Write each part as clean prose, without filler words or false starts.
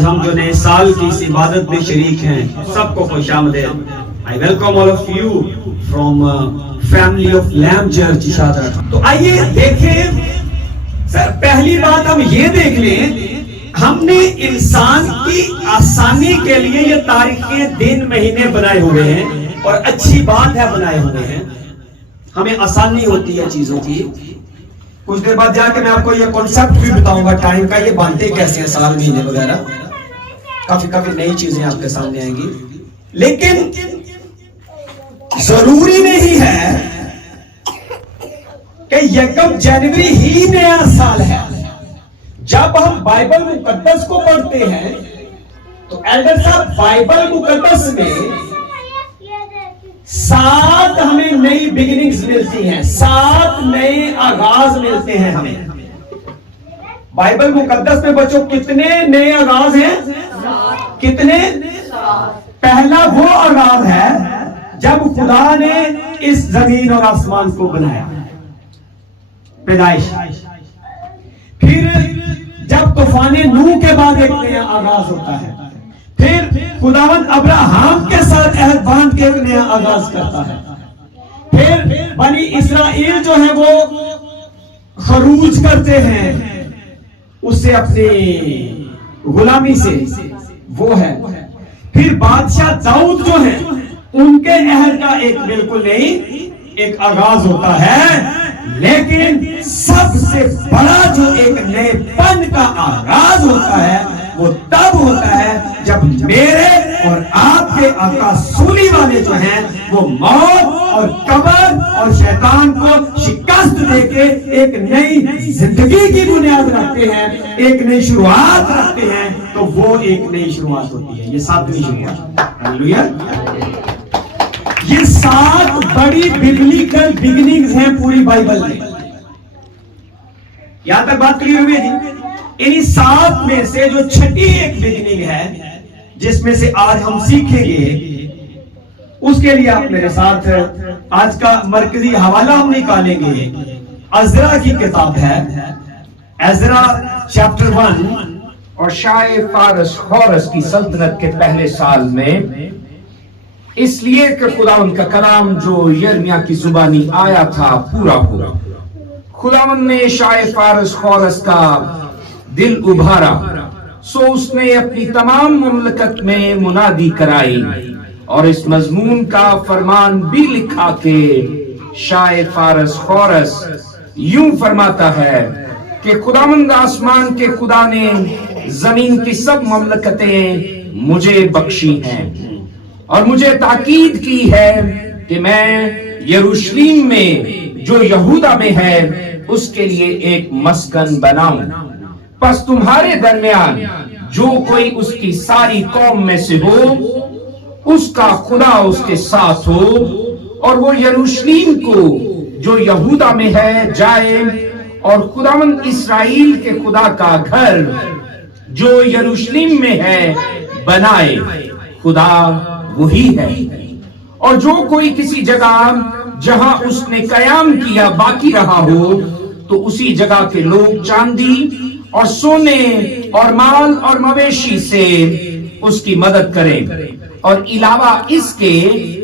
हम जो नए साल की इस इबादत में शरीक हैं, सबको खुशामदीद। I welcome all of you from family of Lamb Church Shahdara. तो आइए देखें सर, पहली बात हम ये देख लें, हमने इंसान की आसानी के लिए ये तारीखें दिन महीने बनाए हुए हैं और अच्छी बात है बनाए हुए हैं, हमें आसानी होती है चीजों की। कुछ देर बाद जाके मैं आपको ये कॉन्सेप्ट भी बताऊंगा टाइम का, ये बनते कैसे हैं साल महीने वगैरह, काफी नई चीजें आपके सामने आएंगी। लेकिन जरूरी नहीं है कि 1 जनवरी ही नया साल है। जब हम बाइबल मुकद्दस को पढ़ते हैं तो एल्डर साहब, बाइबल मुकद्दस में 7 हमें नई बिगिनिंग्स मिलती हैं, 7 नए आगाज मिलते हैं हमें। बाइबल मुकद्दस में बच्चों कितने नए आगाज हैं? कितने? पहला वो आगाज है जब खुदा ने इस जमीन और आसमान को बनाया, पैदाइश। फिर जब तूफान नूह के बाद एक नया आगाज होता है। फिर खुदावंद अब्राहम के साथ अहद बांध के एक नया आगाज करता है। फिर बनी इस्राएल जो है वो खरूज करते हैं उससे, अपनी गुलामी से, वो है। फिर बादशाह दाऊद जो है उनके अहद का एक बिल्कुल नहीं एक आगाज होता है। लेकिन सबसे बड़ा जो एक नएपन का आगाज होता है वो तब होता है जब मेरे और आपके आका सूली वाले जो हैं वो मौत और कब्र और शैतान को शिकस्त देके एक नई जिंदगी की बुनियाद रखते हैं, एक नई शुरुआत रखते हैं। तो वो एक नई शुरुआत होती है, ये 7वीं शुरुआत। हालेलुया। ये 7 बड़ी बिब्लिकल बिगिनिंग्स हैं पूरी बाइबल में। यहां तक बात क्लियर हुई थी? इन्हीं 7 में से जो छठी एक बिगिनिंग है जिसमें से आज हम सीखेंगे, उसके लिए आप मेरे साथ आज का मरकजी हवाला हम निकालेंगे। अज़रा की किताब है, अज़रा चैप्टर 1। और शाह फारस खोरस की सल्तनत के पहले साल में, इसलिए कि खुदा उनका कलाम जो यिर्मयाह की जुबानी आया था पूरा हुआ। खुदावंद ने शाह फारस खोरस का दिल उभारा, सो उसने अपनी तमाम मुमलकत में मुनादी कराई और इस मजमून का फरमान भी लिखा कि शाह फारस खोरस यूं फरमाता है कि खुदावंद आसमान के खुदा ने जमीन की सब मुमलकतें मुझे बख्शी हैं और मुझे ताकीद की है कि मैं यरूशलेम में जो यहूदा में है उसके लिए एक मस्कन बनाऊं। बस तुम्हारे दरमियान जो कोई उसकी सारी कौम में से हो, उसका खुदा उसके साथ हो और वो यरूशलेम को जो यहूदा में है जाए और खुदावंद इस्राएल के खुदा का घर जो यरूशलेम में है बनाए। खुदा वही है। और जो कोई किसी जगह जहां उसने कयाम किया बाकी रहा हो, तो उसी जगह के लोग चांदी और सोने और माल और मवेशी से उसकी मदद करें और अलावा इसके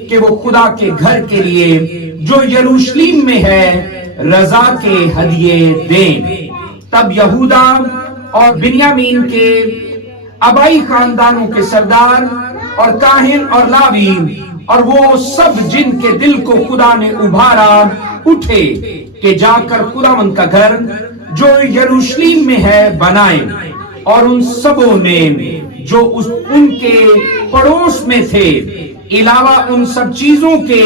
कि वो खुदा के घर के लिए जो यरूशलेम में है रजा के हदिये दें। तब यहूदा और बिन्यामीन के आबाई खानदानों के सरदार और काहिन और लावी और वो सब जिनके दिल को खुदा ने उभारा उठे कि जाकर खुदावंद का घर जो यरूशलेम में है बनाए। और उन सबों ने जो उनके पड़ोस में थे, अलावा उन सब चीजों के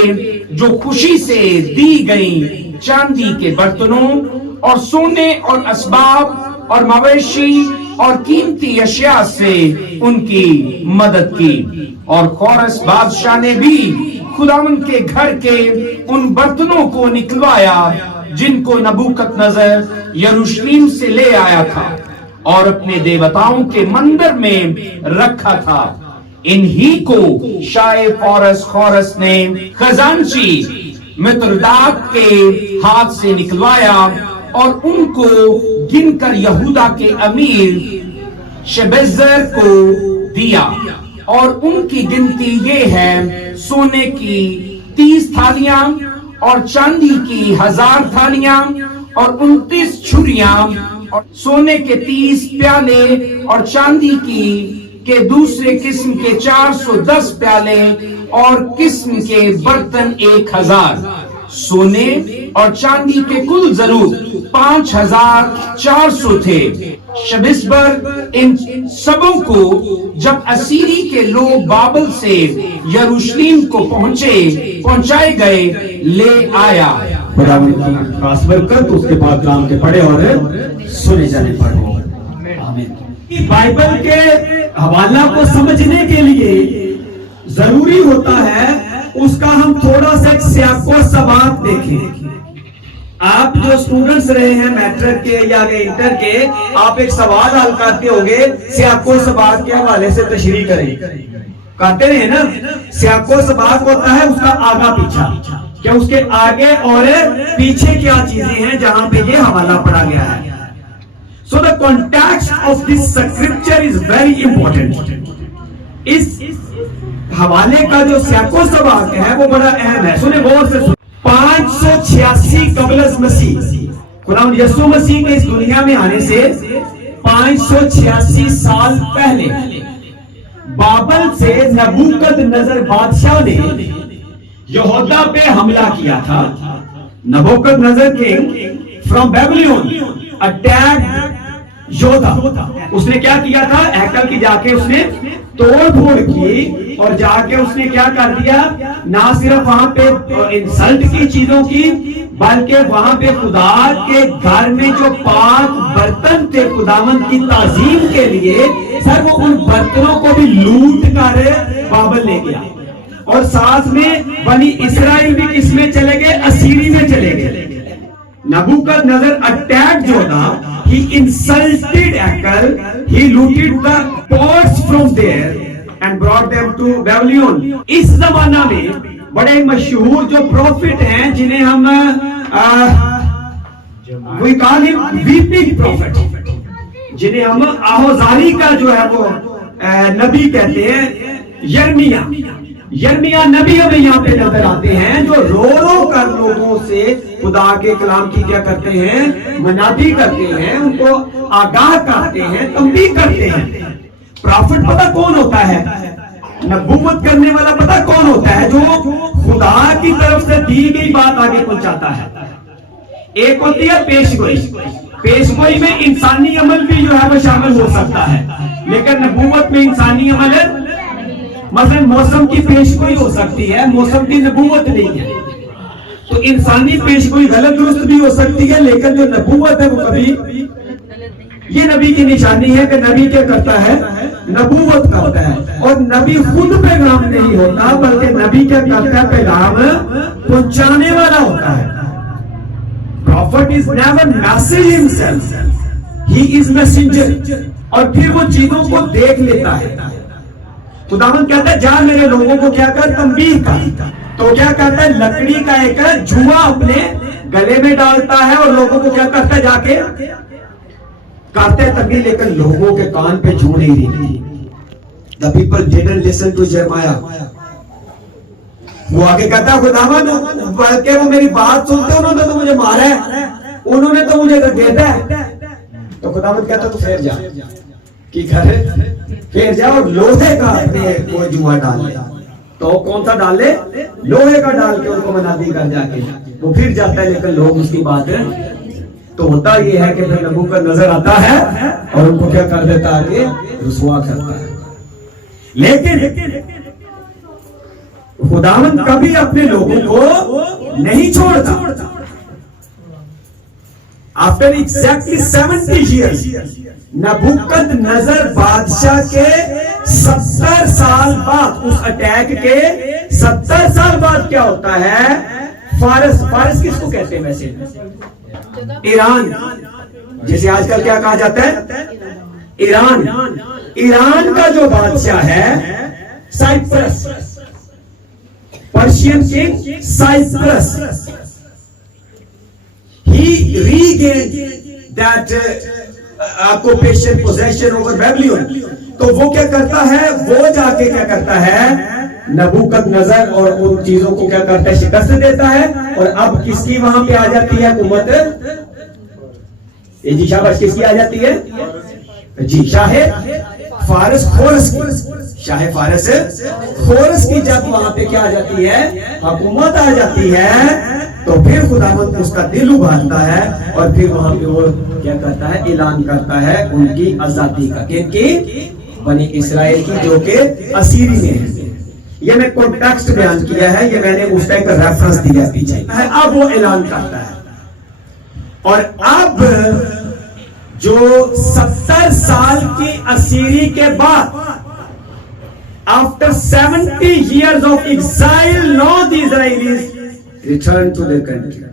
जो खुशी से दी गई चांदी के बर्तनों और सोने और असबाब और मवेशी और कीमती अशिया से उनकी मदद की। और खोरस बादशाह ने भी खुदावंद के घर के उन बर्तनों को निकलवाया जिनको नबूकदनेस्सर यरूशलेम से ले आया था और अपने देवताओं के मंदिर में रखा था। इन्हीं को शाह फारस खोरस ने खजांची मित्रदात के हाथ से निकलवाया और उनको गिनकर यहूदा के अमीर शबेज़र को दिया और उनकी गिनती ये है, सोने की 30 थालियां और चांदी की 1000 थालियां और 29 छुरियां और सोने के 30 प्याले और चांदी के दूसरे किस्म के 410 प्याले और किस्म के बर्तन 1000। सोने और चांदी के कुल जरूर 5400 थे। शबिस्बर इन सबों को जब असीरी के लोग बाबल से यरूशलेम को पहुंचाए गए ले आया। खुदावंद की खास बरकत उसके बाद काम के पढ़े और सुने जाने पढ़े। आमीन। बाइबल के हवाला को समझने के लिए जरूरी होता है उसका हम थोड़ा सा सियाको सबाक देखें। आप जो स्टूडेंट्स रहे हैं मैट्रिक के या इंटर के, आप एक सवाल हल करते होंगे, सियाको सबाक के हवाले से तशरीह करें, करते रहे ना। सियाको सबाक होता है उसका आगा पीछा, क्या उसके आगे और पीछे क्या चीजें हैं जहां पे ये हवाला पढ़ा गया है। So the context of this scripture is very important. इस हवाले का जो सियाको सबाक है वो बड़ा अहम है। सुने गौर से। 586 कबल मसीह, खुदावंद यीशु मसीह के इस दुनिया में आने से 586 साल पहले बाबल से नबूकदनेस्सर बादशाह ने यहूदा पे हमला किया था। नबूकदनेस्सर किंग फ्रॉम बेबीलोन अटैक योद्धा। उसने क्या किया था, हैकल की जाके उसने तोड़ फोड़ की और जाके उसने क्या कर दिया, ना सिर्फ वहां पे इंसल्ट की चीजों की, बल्कि वहां पे खुदा के घर में जो 5 बर्तन थे खुदावंद की ताजीम के लिए, सर वो उन बर्तनों को भी लूट कर बाबल ले गया। और साथ में बनी इसराइल भी किसमें चले गए, असीरी में चले गए। Nebuchadnezzar attacked Judah, he insulted Akal, he looted the pots from there and brought them to Babylon। इस जमाना में बड़े मशहूर जो प्रॉफिट हैं जिन्हें हम we call him weeping prophet, जिन्हें हम आहोजारी का जो है वो नबी कहते हैं, यर्मिया नबी हमें यहाँ पे नजर आते हैं, जो रो रो कर लोगों से खुदा के कलाम की क्या करते हैं, मनादी करते हैं, उनको आगाह करते हैं, तंबीह करते हैं। प्रॉफिट पता कौन होता है, नबूवत करने वाला पता कौन होता है, जो खुदा की तरफ से दी गई बात आगे पहुंचाता है। एक होती है पेशगोई, पेशगोई में इंसानी अमल भी जो है वो शामिल हो सकता है, लेकिन नबूवत में इंसानी अमल, मसलन मौसम की पेशगोई हो सकती है, मौसम की नबूवत नहीं है। तो इंसानी पेशगोई गलत दुरुस्त भी हो सकती है, लेकिन जो नबूवत है वो कभी, ये नबी की निशानी है कि नबी क्या करता है, नबूवत करता है। और नबी खुद पैगाम नहीं होता, बल्कि नबी क्या करता है, पैगाम पहुंचाने वाला होता है। Profit is never message himself, he is messenger. और फिर वो चीजों को देख लेता है। खुदावंद कहता है जा मेरे लोगों को क्या कर, तंबीह कर। तो क्या करता है, लकड़ी का एक जुआ अपने गले में डालता है और लोगों को क्या करता है, जाके करते तंबीह, लेकिन लोगों के कान पे जू नहीं रही। The people didn't listen to Jeremiah. वो आगे कहता है खुदावंद, बल्कि वो मेरी बात सुनते, उन्होंने तो मुझे मारा है, उन्होंने तो मुझे रगेदा है। तो खुदावंद कहता तू फिर जा कि घर फिर जाओ, लोहे का अपने कोई जुआ डाल ले। तो कौन सा डाल ले, लोहे का डाल के उनको मनादी कर जाके वो फिर जाता है, लेकिन लोग उसकी बात तो होता ये है कि फिर नबूकदनेस्सर आता है और उनको क्या कर देता है, आगे रुसवा करता है। लेकिन खुदावंद कभी अपने लोगों को नहीं छोड़ता। आफ्टर एग्जैक्टली 70 years नबूकदनेस्सर बादशाह के 70 साल बाद, उस अटैक के 70 साल बाद क्या होता है, फारस किसको कहते हैं वैसे, ईरान, जैसे आजकल क्या कहा जाता है, ईरान का जो बादशाह है Cyprus, Persian king Cyprus, he regained that occupation possession over Babylon, तो वो क्या करता है, वो जाके क्या करता है, नबूकदनेस्सर और उन चीजों को क्या करता है, शिकस्त देता है। और अब किसकी वहां पे आ जाती है हुकूमत, जी शाबाश, किसकी आ जाती है, जी शाहे फारस खोरस की, शाहे फारस खोरस की जब वहां पे क्या आ जाती है, हुकूमत आ जाती है, तो फिर खुदावंद उसका दिल उभारता है और फिर वहां पे वो क्या करता है, ऐलान करता है उनकी आजादी का, किनकी, बनी इसराइल की, जो कि असीरी में है। ये मैं कॉन्टेक्स्ट बयान किया है, ये मैंने उस टाइम का रेफरेंस दिया पीछे है। अब वो ऐलान करता है, और अब जो 70 साल की असीरी के बाद, after 70 years of exile, now the Israelis return to their country.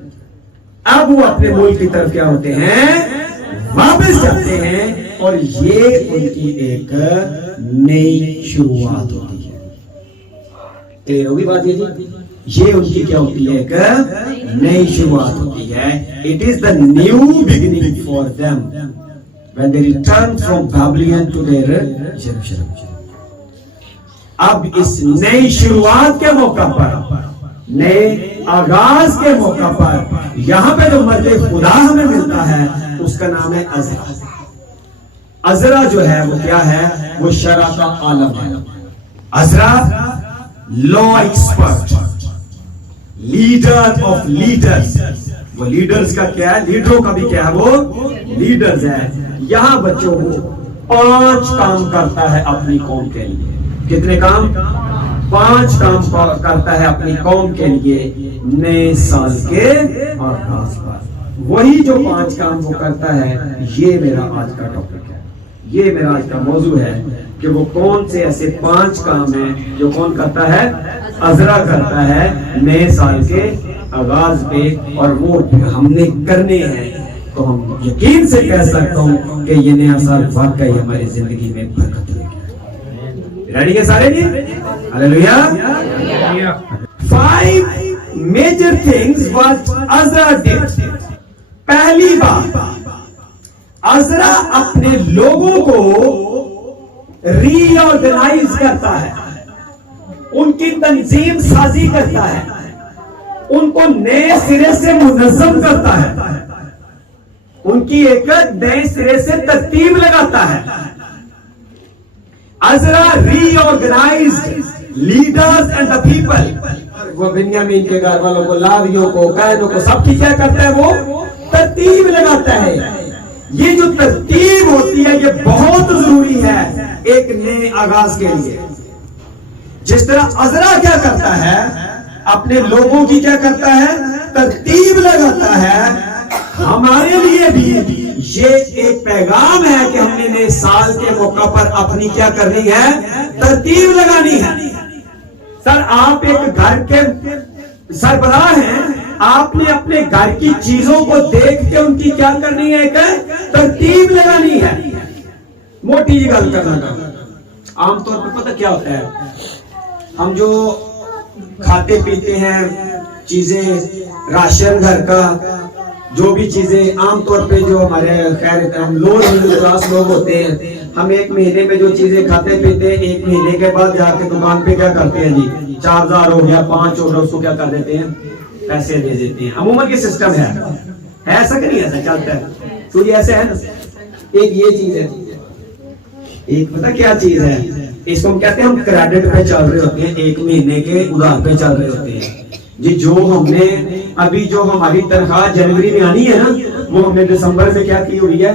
अब वो अपने मुल्क की तरफ क्या होते हैं, वापस जाते हैं, और ये उनकी एक नई शुरुआत होती है। क्लियर होगी बात ये जी, ये उनकी क्या होती है, एक नई शुरुआत होती है। It is the new beginning for them when they return from Babylon to their Jerusalem. अब इस नई शुरुआत के मौका पर, नए आगाज के मौका पर, यहां पे जो मर्द खुदा हमें मिलता है उसका नाम है अज़रा। अज़रा जो है वो क्या है, वो शरा का आलम है। Azra law expert, leader of leaders, वो लीडर्स का क्या है, लीडरों का भी क्या है, वो लीडर्स है। यहां बच्चों को 5 काम करता है अपनी कौम के लिए। कितने काम, 5 काम करता है अपनी कौम के लिए नए साल के आगाज पर। वही जो 5 काम वो करता है, ये मेरा आज का टॉपिक है, ये मेरा आज का मौजू है कि वो कौन से ऐसे 5 काम हैं जो कौन करता है, अज़रा करता है नए साल के आगाज पे, और वो हमने करने हैं। तो हम यकीन से कह सकता हूं कि ये नया साल वाकई हमारी जिंदगी में बरकत लेगा। रेडी है सारे जी, hallelujah. 5 major things what Ezra did. पहली बात, अज़रा अपने लोगों को रीऑर्गेनाइज करता है, उनकी तंजीम साजी करता है, उनको नए सिरे से मुनज़्ज़म करता है, उनकी एक नए सिरे से तरतीब लगाता है। Ezra reorganized leaders and the people. वो बिन्यामीन के घर वालों को, लावियों को, कैनों को, सबकी क्या करता है, वो तरतीब लगाता है। ये जो तरतीब होती है ये बहुत जरूरी है एक नए आगाज के लिए। जिस तरह अज़रा क्या करता है, अपने लोगों की क्या करता है, तरतीब लगाता है, हमारे लिए भी ये एक पैगाम है कि हमने नए साल के मौका पर अपनी क्या करनी है, तरतीब लगानी है। सर, आप एक घर के सरबराह हैं, आपने अपने घर की चीजों को देख के उनकी क्या करनी है, एक तरतीब लगानी है। मोटी जी गल करना था। आमतौर पर पता क्या होता है, हम जो खाते पीते हैं चीजें, राशन घर का, जो भी चीजें आमतौर पे जो हमारे खैर हम लोअर मिडिल क्लास लोग होते हैं, हम एक महीने में जो चीजें खाते पीते हैं, एक महीने के बाद जाके दुकान पे क्या करते हैं जी, 4000 हो गया, 5 हो गया, उसको क्या कर देते हैं, पैसे दे देते हैं। अमूमन की सिस्टम है ऐसा कि नहीं, ऐसा चलता है। तो ये ऐसे है ना, एक ये चीज है, एक पता क्या चीज है, इसको हम कहते हैं, हम क्रेडिट पे चल रहे होते हैं, एक महीने के उधार पे चल रहे होते हैं जी। जो हमने अभी जो हमारी तनख्वाह जनवरी में आनी है ना, वो हमने दिसंबर में क्या की हुई है।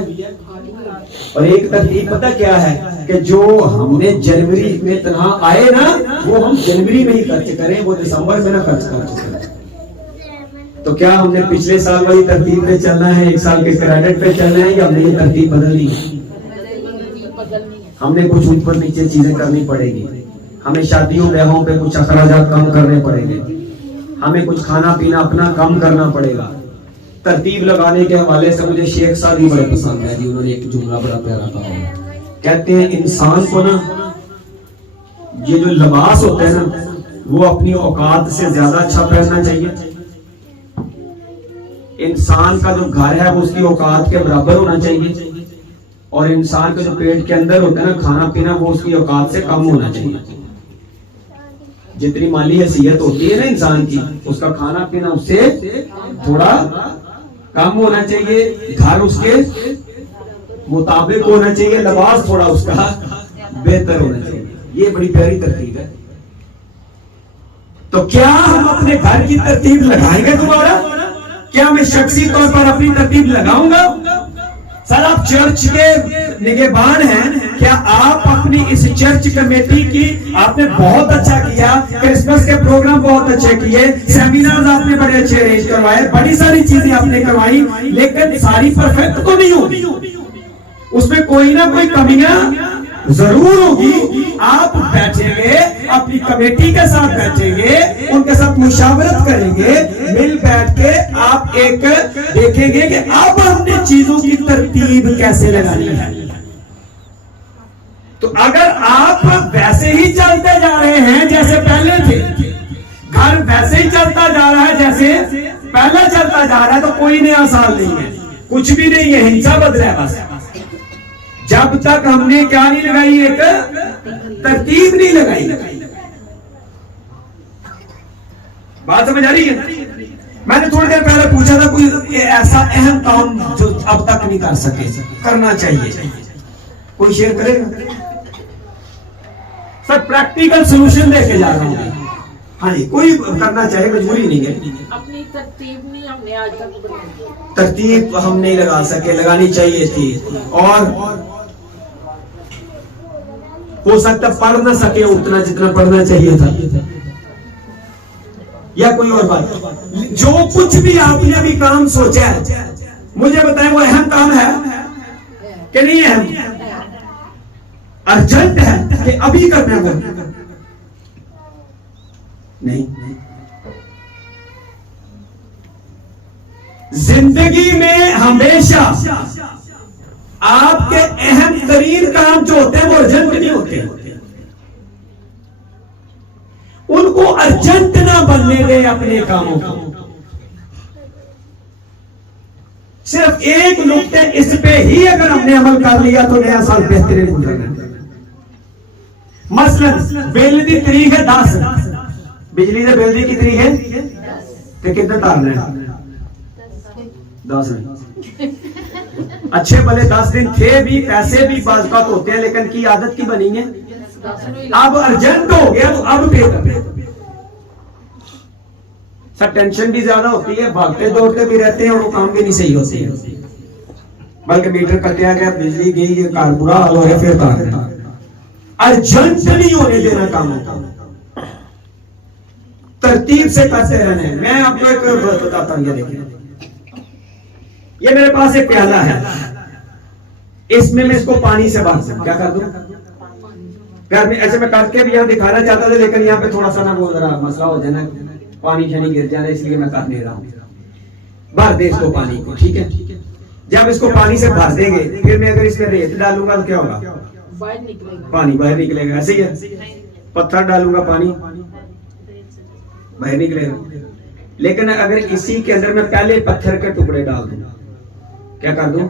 और एक तरतीब पता क्या है कि जो हमने जनवरी में तनख्वाह आए ना, वो हम जनवरी में ही खर्च करें, वो दिसंबर में ना खर्च करें। तो क्या हमने पिछले साल वाली तरतीब पे चलना है, 1 साल के क्रेडिट पे चलना है, या हमने ये तरतीब बदलनी है? हमने कुछ ऊपर नीचे चीजें करनी पड़ेगी। हमें शादियों ब्याहों पे कुछ अखराजात कम करने पड़ेंगे, हमें कुछ खाना पीना अपना कम करना पड़ेगा। तरतीब लगाने के हवाले से मुझे शेख सादी बड़े पसंद है जी, उन्होंने एक जुमला बड़ा प्यारा कहा, कहते हैं इंसान को ना ये जो लिबास होते हैं ना, वो अपनी औकात से ज्यादा अच्छा पहनना चाहिए। इंसान का जो घर है वो उसकी औकात के बराबर होना चाहिए, और इंसान के जो पेट के अंदर होता है ना, खाना पीना वो उसकी औकात से कम होना चाहिए। जितनी माली हैसियत होती है ना इंसान की, उसका खाना पीना उससे थोड़ा कम होना चाहिए, घर उसके मुताबिक होना चाहिए, लिबास थोड़ा उसका बेहतर होना चाहिए। ये बड़ी प्यारी तरतीब है। तो क्या हम अपने घर की तरतीब लगाएंगे दोबारा? क्या मैं शख्सी तौर पर अपनी तरतीब लगाऊंगा? सर, आप चर्च के निगहबान हैं, क्या आप अपनी इस चर्च कमेटी की, आपने बहुत अच्छा किया, क्रिसमस के प्रोग्राम बहुत अच्छे किए, सेमिनार आपने बड़े अच्छे अरेंज करवाए, बड़ी सारी चीजें आपने करवाई, लेकिन सारी परफेक्ट तो नहीं होगी, उसमें कोई ना कोई कमियां जरूर होगी। आप बैठेंगे, अपनी कमेटी के साथ बैठेंगे, उनके साथ मुशावरत करेंगे, मिल बैठ के आप एक देखेंगे कि अब हमने चीजों की तरतीब कैसे लगानी है। तो अगर आप वैसे ही चलते जा रहे हैं जैसे पहले थे, घर वैसे ही चलता जा रहा है जैसे पहले चलता जा रहा है, तो कोई नया साल नहीं है, कुछ भी नहीं है, हिंसा बदला है बस। जब तक हमने क्या नहीं लगाई, एक तरतीब नहीं लगाई। बात समझ आ रही है? मैंने थोड़ी देर पहले पूछा था कोई ऐसा अहम काम जो अब तक नहीं कर सके, करना चाहिए, कोई शेयर करेगा? सर, प्रैक्टिकल सॉल्यूशन लेके जा रहा हूं। हाँ जी, कोई करना चाहे, मजबूरी नहीं है। अपनी तरतीब नहीं हमने आज तक बनाई। तरतीब हम नहीं लगा सके, लगानी चाहिए थी, और हो सकता पढ़ ना सके उतना जितना पढ़ना चाहिए था, या कोई और बात। जो कुछ भी आपने अभी काम सोचा है, मुझे बताएं वो अहम काम है कि नहीं है? अर्जेंट है कि अभी करना है? नहीं। जिंदगी में हमेशा आपके अहम तरीन काम जो होते हैं वो अर्जेंट नहीं होते। उनको अर्जेंट ना बनने दे अपने कामों को। सिर्फ एक नुक्ते इस पे ही अगर हमने अमल कर लिया तो नया साल बेहतरीन गुजरेगा। मसलन बिल की तरीक है 10, बिजली के बिल की तरीक है तो कितने तारने 10 अच्छे भले 10 दिन थे भी, पैसे भी बाज़ होते हैं, लेकिन की आदत की बनी है। अब अर्जेंट हो गया तो अब पे सर टेंशन भी ज्यादा होती है, भागते दौड़ते भी रहते हैं और वो काम भी नहीं सही होते हैं, बल्कि मीटर कटिया गया, बिजली गई, ये कार बुरा हाल हो गया, फिर तार। अर्जेंट नहीं होने देना काम होता, तरतीब से करते रहने। मैं आपको एक बताता हूं, ये देखिए, ये मेरे पास एक प्याला है, इसमें मैं इसको पानी से बांध सकता, क्या कर दूं? प्यार में ऐसे मैं करके भी यहाँ दिखाना चाहता था, लेकिन यहाँ पे थोड़ा सा ना वो जरा मसला हो जाए ना, पानी छनी गिर जाना, इसलिए मैं कर नहीं रहा हूँ। भर दे इसको पानी को, ठीक है? जब इसको पानी से भर देंगे, फिर मैं अगर इसमें रेत डालूंगा तो क्या होगा? बाहर निकलेगा, पानी बाहर निकलेगा। ऐसे ही है, पत्थर डालूंगा पानी बाहर निकलेगा। लेकिन अगर इसी के अंदर मैं पहले पत्थर के टुकड़े डाल दूं, क्या कर दूं?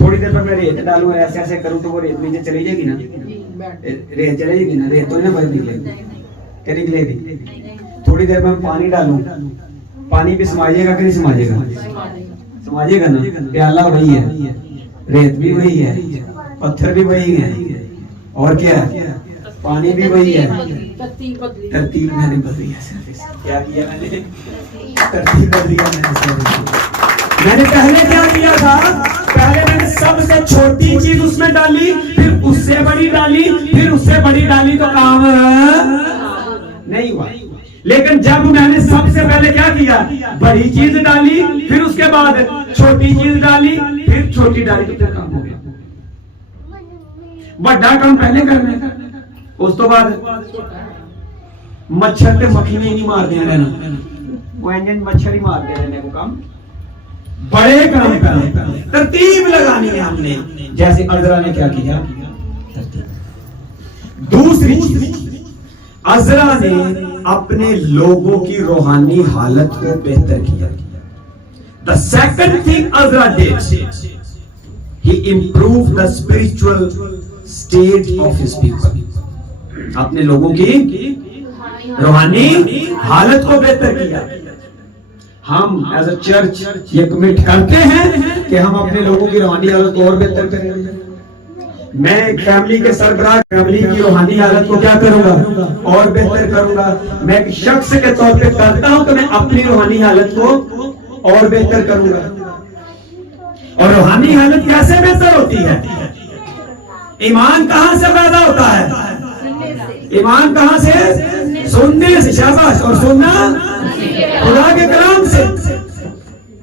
थोड़ी देर में मैं रेत डालूंगा, ऐसे ऐसे करूं तो वो रेत नीचे चली जाएगी ना, रेत चली जाएगी ना, रेत तो नहीं बाहर निकलेगी, क्या निकलेगी? थोड़ी देर में पानी डालूं, पानी भी समाजेगा कि नहीं समाजेगा? समाजेगा ना। प्याला वही है, रेत भी वही है, पत्थर भी वही है, और क्या है? पानी भी वही है। तरतीब मैंने बदली है। क्या किया मैंने? तरतीब बदली है। मैंने पहले क्या किया था? पहले मैंने सबसे छोटी चीज उसमें डाली, फिर उससे बड़ी डाली, फिर उससे बड़ी डाली, तो काम नहीं हुआ। लेकिन जब मैंने सबसे पहले क्या किया? बड़ी चीज डाली, फिर उसके बाद छोटी चीज डाली, फिर छोटी डाली, तो काम हो गया। बड़ा काम पहले करना है, उस तो बाद मच्छर ते मक्खी नहीं मारते रहना, वो इंजन मच्छर ही मारते रहने को काम। बड़े काम पहले तरतीब लगानी है हमने, जैसे अजरा ने क्या किया? दूसरी चीज, अजरा ने अपने लोगों की रूहानी हालत को बेहतर किया। The second thing Ezra did, he improved the spiritual state of his people. अपने लोगों की रूहानी हालत को बेहतर किया। हम एज अ चर्च ये कमिट करते हैं कि हम अपने लोगों की रूहानी हालत को और बेहतर करेंगे। मैं एक फैमिली के सरबराह फैमिली की रूहानी हालत को क्या करूंगा और बेहतर करूंगा। मैं एक शख्स के तौर पे करता हूं तो मैं अपनी रूहानी हालत को और बेहतर करूंगा। और रूहानी हालत कैसे बेहतर होती है? ईमान कहां से पैदा होता है? ईमान कहां से? सुनने से। शाबाश। और सुनना खुदा के कलाम से।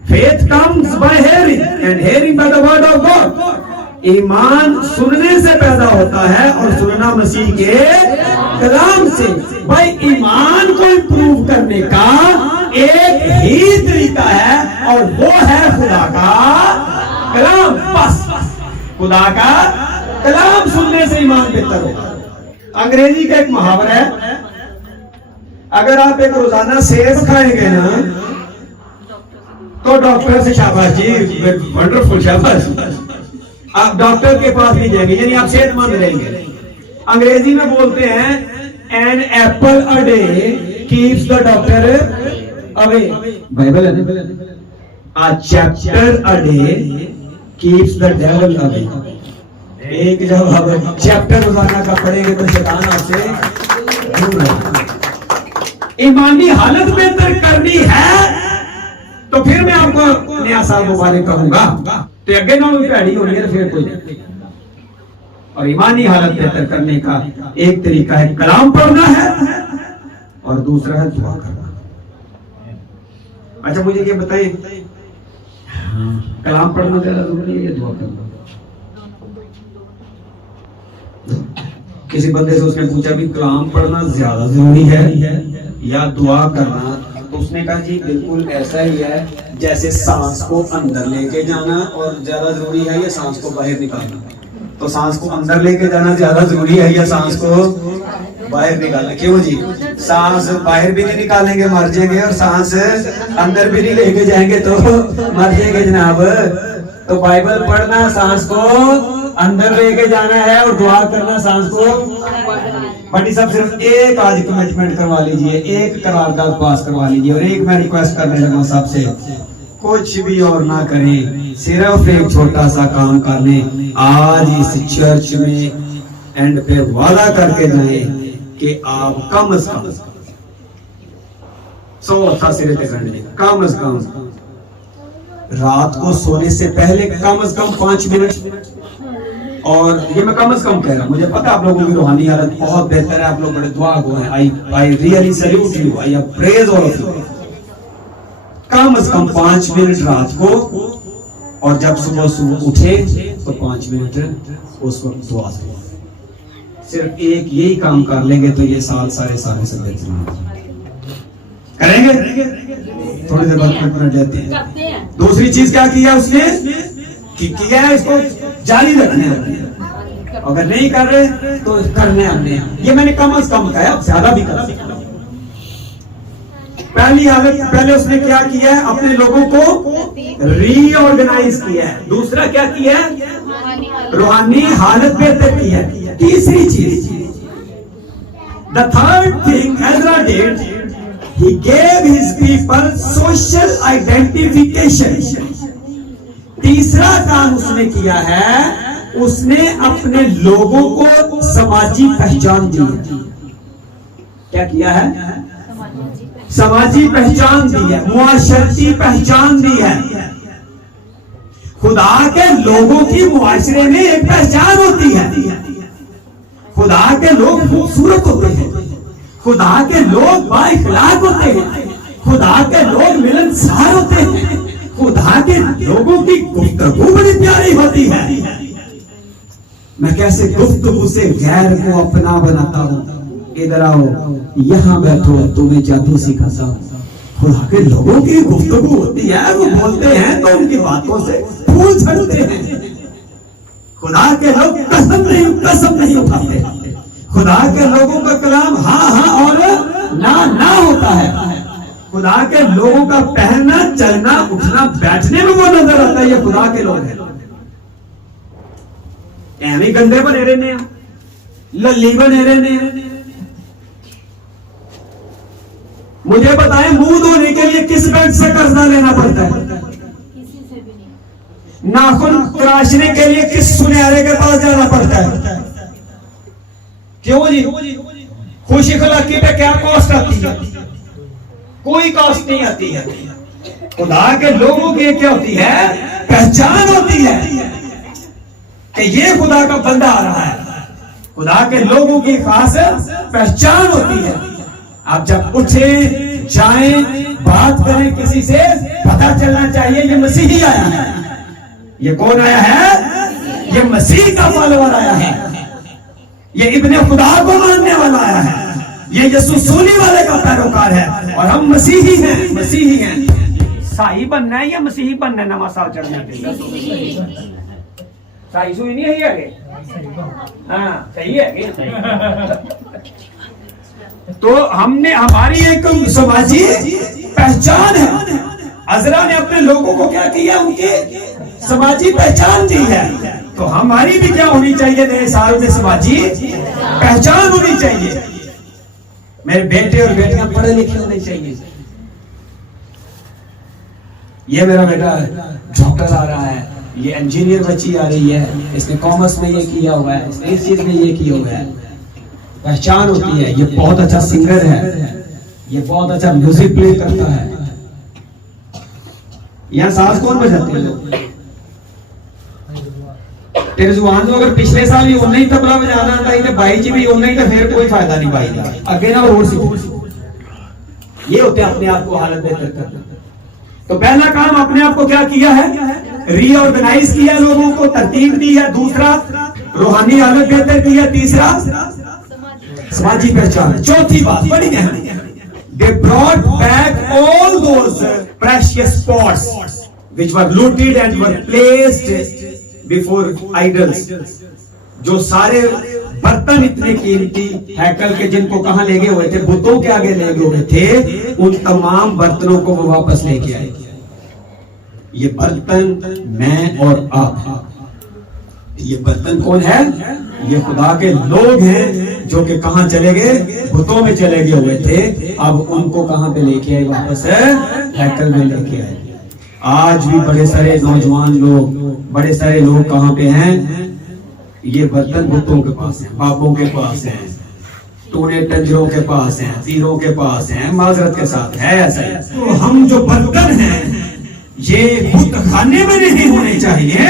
Faith comes by hearing and hearing by the word of God. ईमान सुनने से पैदा होता है और सुनना मसीह के कलाम से। भाई ईमान को इंप्रूव करने का एक ही तरीका है और वो है खुदा का कलाम। बस खुदा का कलाम सुनने से ईमान बेहतर होगा। अंग्रेजी का एक मुहावरा है, अगर आप एक रोजाना सेब खाएंगे ना तो डॉक्टर से शाबाश जी, वंडरफुल शाबाश, आप डॉक्टर के पास नहीं जाएंगे, यानी आप सेहतमंद रहेंगे। अंग्रेजी में बोलते हैं an apple a day keeps the doctor away. Bible है, a chapter a day keeps the devil away. एक जब आप चैप्टर रोजाना का पढ़ेंगे तो शैतान आपसे दूर रहेगा। ईमानी हालत बेहतर करनी है तो फिर मैं आपको नया साल मुबारक कहूंगा, तो अगे ना भैड़ी होनी है तो फिर कोई नहीं। और ईमानी हालत बेहतर करने का एक तरीका है कलाम पढ़ना है और दूसरा है दुआ करना। अच्छा मुझे ये बताइए, कलाम पढ़ना ज्यादा जरूरी है या दुआ करना? किसी बंदे से उसने पूछा भी कलाम पढ़ना ज्यादा जरूरी है या दुआ करना, तो उसने कहा जी बिल्कुल ऐसा ही है जैसे सांस को अंदर लेके जाना और ज्यादा जरूरी है या सांस को बाहर निकालना। तो सांस को अंदर लेके जाना ज्यादा जरूरी है या सांस को बाहर निकालना? क्यों जी? सांस बाहर भी नहीं निकालेंगे मर जाएंगे और सांस अंदर भी नहीं लेके जाएंगे तो मर जाएंगे जनाब। तो बाइबल पढ़ना सांस को अंदर लेके जाना है और दुआ करना सांस को। बटी साहब सिर्फ एक आज कमिटमेंट करवा लीजिए, एक करारदाद पास करवा लीजिए और एक मैं रिक्वेस्ट करने लगा साहब से, कुछ भी और ना करें, सिर्फ एक छोटा सा काम कर लें। आज इस चर्च में एंड पे वादा करके जाए कि आप कम से कम 100 सिरे तक करने, कम से कम रात को सोने से पहले कम से कम 5 मिनट। और ये मैं कम से कम कह रहा हूं, मुझे पता आप लोगों की रूहानी हालत बहुत बेहतर है, आप लोग बड़े दुआ गो हैं। I really salute you, I praise all of you. कम से कम 5 मिनट रात को, और जब सुबह सुबह उठे तो 5 मिनट उस वक्त दुआ से। सिर्फ एक यही काम कर लेंगे तो ये साल सारे से बेहतर करेंगे। थोड़ी देर बाद मिनट लेते हैं। दूसरी चीज क्या किया उसने कि किया है इसको जारी रखने हैं। अगर नहीं कर रहे तो करने हमने, ये मैंने कम से कम कहा, ज्यादा भी कर सकता। पहली हालत, पहले उसने क्या किया है? अपने लोगों को रीऑर्गेनाइज किया है। दूसरा क्या किया है? रूहानी हालत बेहतर की है। तीसरी चीज, the third thing Ezra did, he gave his people social identification. तीसरा काम उसने किया है, उसने अपने लोगों को समाजी पहचान दी। क्या किया है? समाजी पहचान दी है, मुआशरती पहचान दी है। खुदा के लोगों की मुआशरे में एक पहचान होती है। खुदा के लोग खूबसूरत होते हैं, खुदा के लोग बाइखलाक होते हैं, खुदा के लोग मिलनसार होते हैं, खुदा के लोगों की गुफ्तगू बड़ी प्यारी होती है। मैं कैसे गुफ्तगू से गैर को अपना बनाता हूँ। इधर आओ, यहाँ बैठो, तुम्हें जादू सिखाता हूँ। खुदा के लोगों की गुफ्तगू होती है, वो बोलते हैं तो उनकी बातों से फूल झड़ते हैं। खुदा के लोग कसम नहीं उठाते। खुदा के लोगों का कलाम हाँ और ना होता है। खुदा के लोगों का पहनना, चलना, उठना, बैठने में वो नजर आता है, ये खुदा के लोग हैं। एवं गंदे बने रहने, लल्ली बने रहने। मुझे बताएं, मुंह धोने के लिए किस बैंक से कर्जा लेना पड़ता है? किसी से भी नहीं। नाखून तराशने के लिए किस सुनहरे के पास जाना पड़ता है? क्यों जी? खुशी खलाकी पे क्या कॉस्ट आती है? कोई कॉस्ट नहीं आती है। खुदा के लोगों की क्या होती है? पहचान होती है कि ये खुदा का बंदा आ रहा है। खुदा के लोगों की खास पहचान होती है। आप जब उठे जाएं, बात करें किसी से, पता चलना चाहिए ये मसीही आया है। ये कौन आया है? ये मसीह का फॉलोअर आया है। ये इब्ने खुदा को मानने वाला आया है। ये यीशु सूली वाले का पैरोकार है और हम मसीही हैं, मसीही हैं। साई बनना है या मसीही बनना है? नवा साल चढ़ने के लिए साई सुई नहीं है ये? हाँ सही है। तो हमने, हमारी एक समाजी पहचान है। अजरा ने अपने लोगों को क्या किया? उनकी समाजी पहचान दी है। तो हमारी भी क्या होनी चाहिए? नए साल में समाजी पहचान होनी चाहिए। मेरे बेटे और बेटियां पढ़े लिखे होने चाहिए। ये मेरा बेटा डॉक्टर आ रहा है, ये इंजीनियर बच्ची आ रही है, इसने कॉमर्स में ये किया हुआ है, इसने इस चीज में ये किया हुआ है। पहचान होती है। ये बहुत अच्छा सिंगर है, ये बहुत अच्छा म्यूजिक प्ले करता है। यहाँ साज कौन बजाते हैं लोग? तेरे जुबान तो अगर पिछले साल भी उन्हें ही तबला बजाना आता है, भाई जी भी उन्हें ही, तो फिर कोई फायदा नहीं भाई का। अगे ना और सीखो। ये होते हैं अपने आप को हालत बेहतर करना। तो पहला काम अपने आप को क्या किया है? रीऑर्गेनाइज किया, लोगों को तरतीब दी है। दूसरा, रूहानी हालत बेहतर की है। तीसरा, समाजी पहचान। चौथी बात बड़ी अहम, they brought back all those precious pots which were looted and were placed before idols। जो सारे बर्तन इतने कीमती हैकल के, जिनको कहां ले गए हुए थे? बुतों के आगे ले गए हुए थे। उन तमाम बर्तनों को वो वापस लेके आए। ये बर्तन मैं और आप, ये बर्तन कौन है? ये खुदा के लोग हैं जो कि कहां चले गए? बुतों में चले गए हुए थे। अब उनको कहां पे लेके आए? वापस हैकल में लेके आए। आज भी बड़े सारे नौजवान लोग, बड़े सारे लोग कहां पे हैं? ये बर्तन बुतों के पास हैं, बापों के पास हैं, टूने टंजरों के पास हैं, तीरों के पास हैं। माजरत के साथ है ऐसा ही। तो हम जो बर्तन हैं, ये बुत खाने में नहीं होने चाहिए,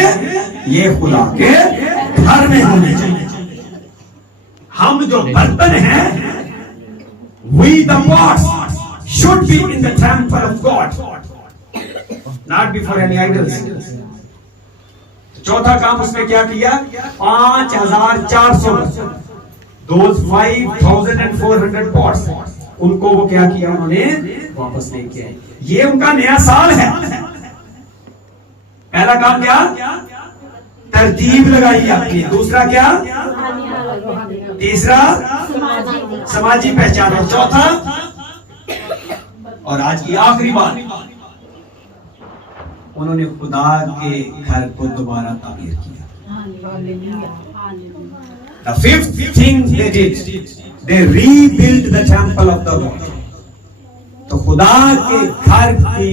ये खुदा के घर में होने चाहिए। हम जो बर्तन हैं, we the pots should be in the temple of God, not before any idols। चौथा काम उसने क्या किया? 5400 those 5400 pots, उनको वो क्या किया? उन्होंने वापस नहीं किया। ये उनका नया साल है। पहला काम क्या? तरतीब लगाई आपकी। दूसरा क्या? तीसरा समाजी पहचान। और चौथा और आज की आखिरी बात, उन्होंने खुदा के घर को दोबारा तामीर किया। The fifth thing they did, they rebuilt the temple of the Lord। तो खुदा के घर की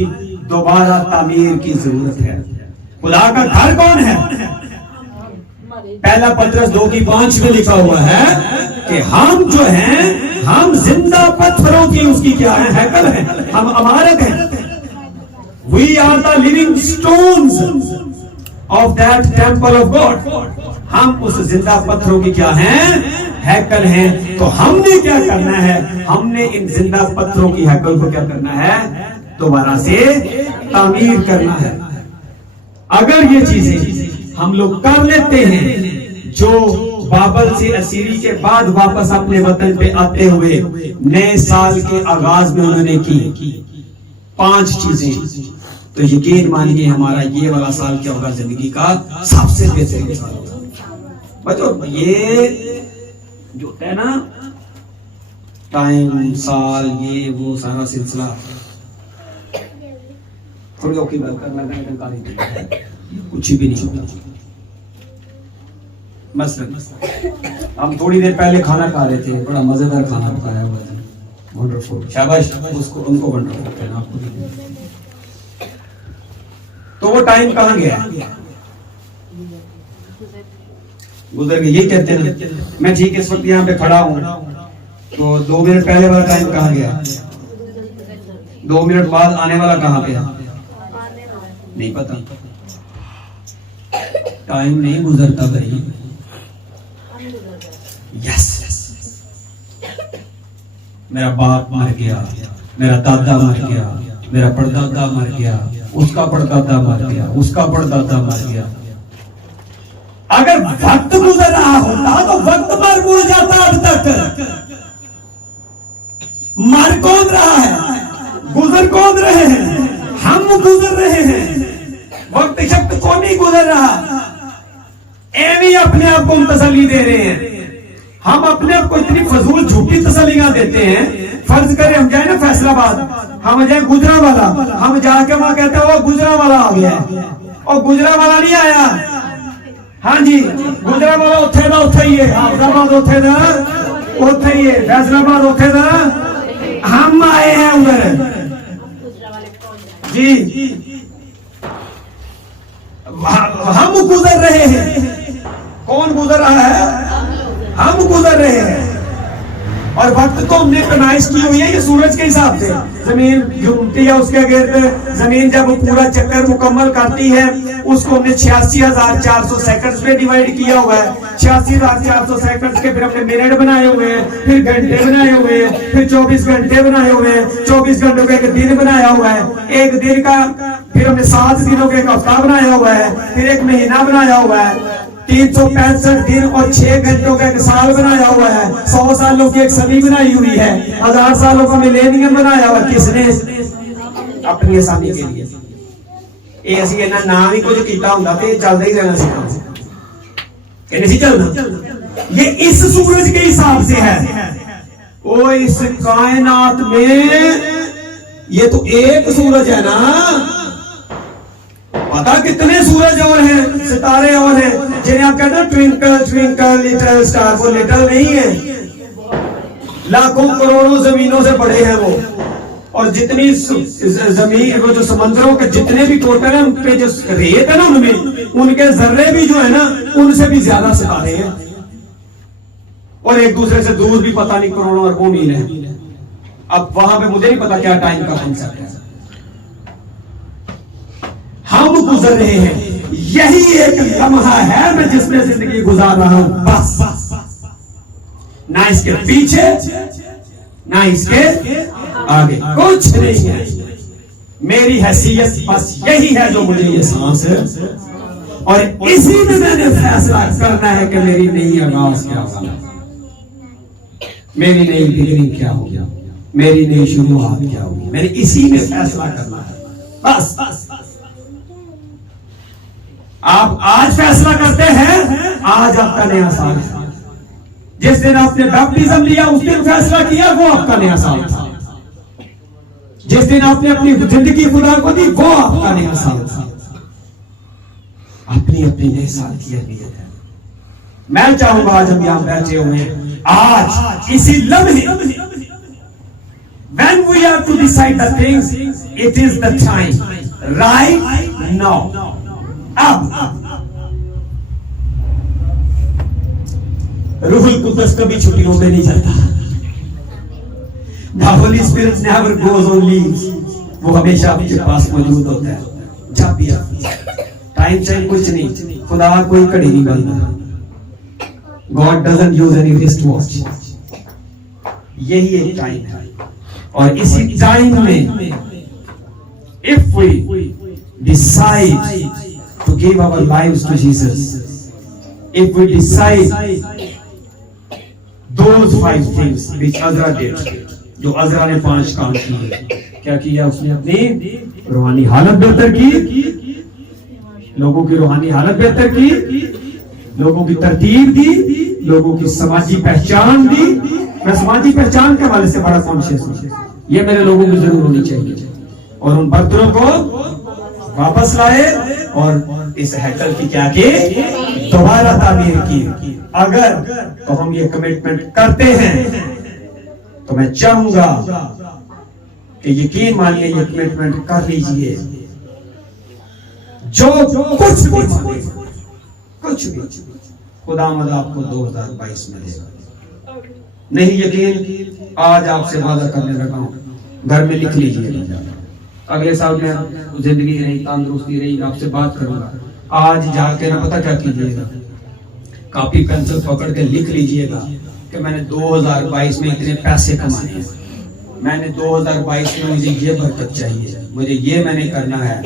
दोबारा तामीर की जरूरत है। खुदा का घर कौन है? पहला पत्रस 2:5 में लिखा हुआ है कि हम जो हैं, हम जिंदा पत्थरों की उसकी क्या है? हैकल है, हम इमारत हैं। We are the living stones of that temple of God। हम उस जिंदा पत्थरों की क्या हैं? हैकल हैं। तो हमने क्या करना है? हमने इन जिंदा पत्थरों की हैकल को क्या करना है? दोबारा से तामीर करना है। अगर ये चीजें हम लोग कर लेते हैं, जो बाबल से असीरी के बाद वापस अपने वतन पे आते हुए नए साल के आगाज में उन्होंने की 5 चीजें, तो यकीन मानिए हमारा ये वाला साल क्या होगा? जिंदगी का सबसे बेहतरीन साल होगा। बच्चों, ये जो होता है ना, टाइम, साल, ये वो सारा सिलसिला, थोड़ी औखी बात करना, कुछ भी नहीं होता। मसलन हम थोड़ी देर पहले खाना खा रहे थे, बड़ा मजेदार खाना पकाया हुआ था, वंडरफुल, शाबाश उसको, उनको वंडरफुल कहना, आपको भी कहना। तो वो टाइम कहाँ गया? गुजर गया। ये कहते हैं मैं ठीक इस वक्त यहाँ पे खड़ा हूँ, तो 2 मिनट पहले वाला टाइम कहाँ गया? 2 मिनट बाद आने वाला कहाँ पे है? नहीं पता। टाइम नहीं गुजरता भाई। यस, मेरा बाप मर गया, मेरा दादा मर गया, मेरा परदादा मर गया, उसका परदादा मर गया, उसका परदादा मर गया। अगर वक्त गुजर रहा होता तो वक्त मर गुजर जाता अब तक। मर कौन रहा है? गुजर कौन रहे हैं? हम गुजर रहे हैं। वक्त शब्द कौन नहीं गुजर रहा। एवी अपने आप को हम तसल्ली दे रहे हैं। हम अपने आप को इतनी फजूल झूठी तसल्लियां देते हैं। फर्ज करें हम जाए ना फैसलाबाद, हम जाए गुजरावाला, हम जाके वहां कहते हैं वो गुजरावाला आ गया है, और गुजरावाला नहीं आया। हाँ जी, गुजरावाला उठे ना उठे ही है, हैदराबाद उठे ना उठे ही है, फैसलाबाद उठे ना, हम आए हैं उधर जी। हम गुजर रहे हैं। कौन गुजर रहा है? हम गुजर रहे हैं। और वक्त तो हमने पेमाइश की हुई है ये सूरज के हिसाब से। जमीन घूमती है, उसके गिर्द जमीन जब पूरा चक्कर मुकम्मल करती है उसको हमने 86,400 सेकंड्स में डिवाइड किया हुआ है। 86,400 सेकंड्स के फिर हमने मिनट बनाए हुए हैं, फिर घंटे बनाए हुए हैं, फिर 24 घंटे बनाए हुए हैं, 24 घंटों का एक दिन बनाया हुआ है, एक दिन का फिर हमने 7 दिनों का एक हफ्ता बनाया हुआ है, फिर एक महीना बनाया हुआ है, 365 दिन और 6 घंटों का एक साल बनाया हुआ है, 100 सालों की एक सदी बनाई हुई है, 1000 सालों का मिलेनियम बनाया हुआ। किसने? अपनी आसानी के लिए। ये असि इन्ना नाम ही कुछ कीता हुंदा ते चलदा ही रहना सी काम, कि नहीं चलना। ये इस सूरज के हिसाब से है। ओ इस कायनात में ये तो एक सूरज है ना, पता कितने सूरज और हैं, सितारे और हैं, जिन्हें आप कहते हैं ट्विंकल ट्विंकल लिटिल स्टार। वो लिटिल नहीं है, लाखों करोड़ों जमीनों से बड़े हैं वो। और जितनी जमीन, वो जो समंदरों के जितने भी टोटल है, उनपे जो रेत है ना, उनमें उनके जर्रे भी जो है ना, उनसे भी ज्यादा सितारे हैं। और एक दूसरे से दूर भी पता नहीं करोड़ों अरबों मील है। अब वहां पे मुझे नहीं पता क्या टाइम का कॉन्सेप्ट है। हम गुजर रहे हैं। यही एक लम्हा है मैं जिसमें जिंदगी गुजार रहा हूं, बस। ना इसके पीछे ना इसके आगे कुछ नहीं है। मेरी हैसियत बस यही है जो मुझे ये सांस है, और इसी में मैंने फैसला करना है कि मेरी नई आगाज क्या होगा, मेरी नई बिगनिंग क्या होगी, मेरी नई शुरुआत क्या होगी। मैंने इसी में फैसला करना है, बस। आप आज फैसला करते हैं, आज आपका नया साल है। जिस दिन आपने बैप्टिज्म लिया उस दिन फैसला किया, वो आपका नया साल था। जिस दिन आपने अपनी जिंदगी खुदा को दी, वो आपका नया साल था। अपनी अपनी नए साल की अहमियत है। मैं चाहूंगा आज हम यहां बैठे हुए हैं, आज इसी लम्हे, when we have to decide the things, it is the time, right now. अब रूहुल कुद्दस कभी छुट्टियों पे नहीं जाता। The Holy Spirit never goes on leave. वो हमेशा आपके पास मौजूद होता है। जब भी आप टाइम चाहिए कुछ नहीं, खुदा कोई घड़ी नहीं बदलता। God doesn't use any wristwatch. यही एक टाइम है, और इसी टाइम में if we decide to give our lives to Jesus, if we decide those 5 things which Azra did, जो अज़रा ने 5 काम किए, क्या किया उसने? अपनी रूहानी हालत बेहतर की, लोगों की रूहानी हालत बेहतर की, लोगों की तरतीब दी, लोगों की समाजी पहचान दी। मैं समाजी पहचान के हवाले से बड़ा कॉन्शियस हूं, ये मेरे लोगों को जरूर होनी चाहिए। और उन बर्तनों को वापस लाए और इस हैकल की क्या की दोबारा तामीर की। अगर तो हम ये कमिटमेंट करते हैं तो मैं चाहूंगा कि यकीन मानिए ये कमिटमेंट कर लीजिए। जो कुछ भी मांगे, कुछ भी खुदावंद आपको 2022 में देगा। नहीं यकीन, आज आपसे वादा करने लगा हूं, घर में लिख लीजिए। अगले साल में जिंदगी रही, तंदुरुस्ती रही, आपसे बात करूंगा। आज जाके ना पता क्या कीजिएगा, कॉपी पेंसिल पकड़ के लिख लीजिएगा कि मैंने 2022 में इतने पैसे कमाए हैं, मैंने 2022 में मुझे ये बरकत चाहिए, मुझे ये मैंने करना है।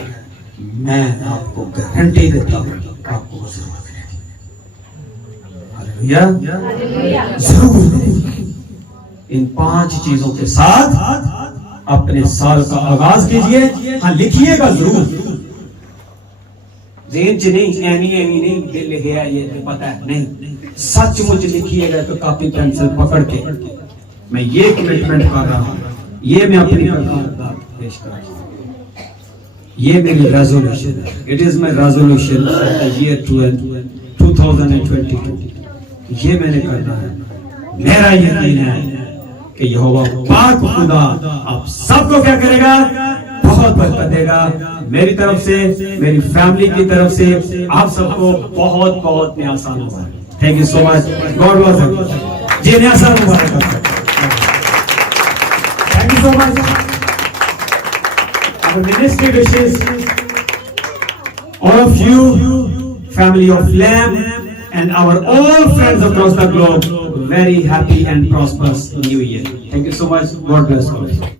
मैं आपको गारंटी देता हूँ आपको जरूरत है। जरूर इन 5 चीजों के साथ अपने साल का आगाज कीजिए। हाँ, लिखिएगा जरूर, जेन च नहीं, एनी नहीं दिल लिखे है ये तो पता है नहीं, सचमुच लिखिएगा। तो कॉपी पेंसिल पकड़ के मैं ये कमिटमेंट कर रहा हूं, ये मैं अपनी पेश कर रहा हूं, ये मेरी रेजोल्यूशन है। It is my resolution for the year 2022। ये मैंने करना है। मेरा यकीन है कि यहोवा पाक खुदा आप सबको क्या करेगा, बहुत बरकत देगा। मेरी तरफ से, मेरी फैमिली की तरफ से आप सबको बहुत बहुत नया साल मुबारक। Thank you so much, God bless you जी। नया साल मुबारक। Thank you so much. Our ministry wishes all of you, family of Lamb, and our all friends across the globe, very happy and prosperous New Year. Thank you so much. God bless you.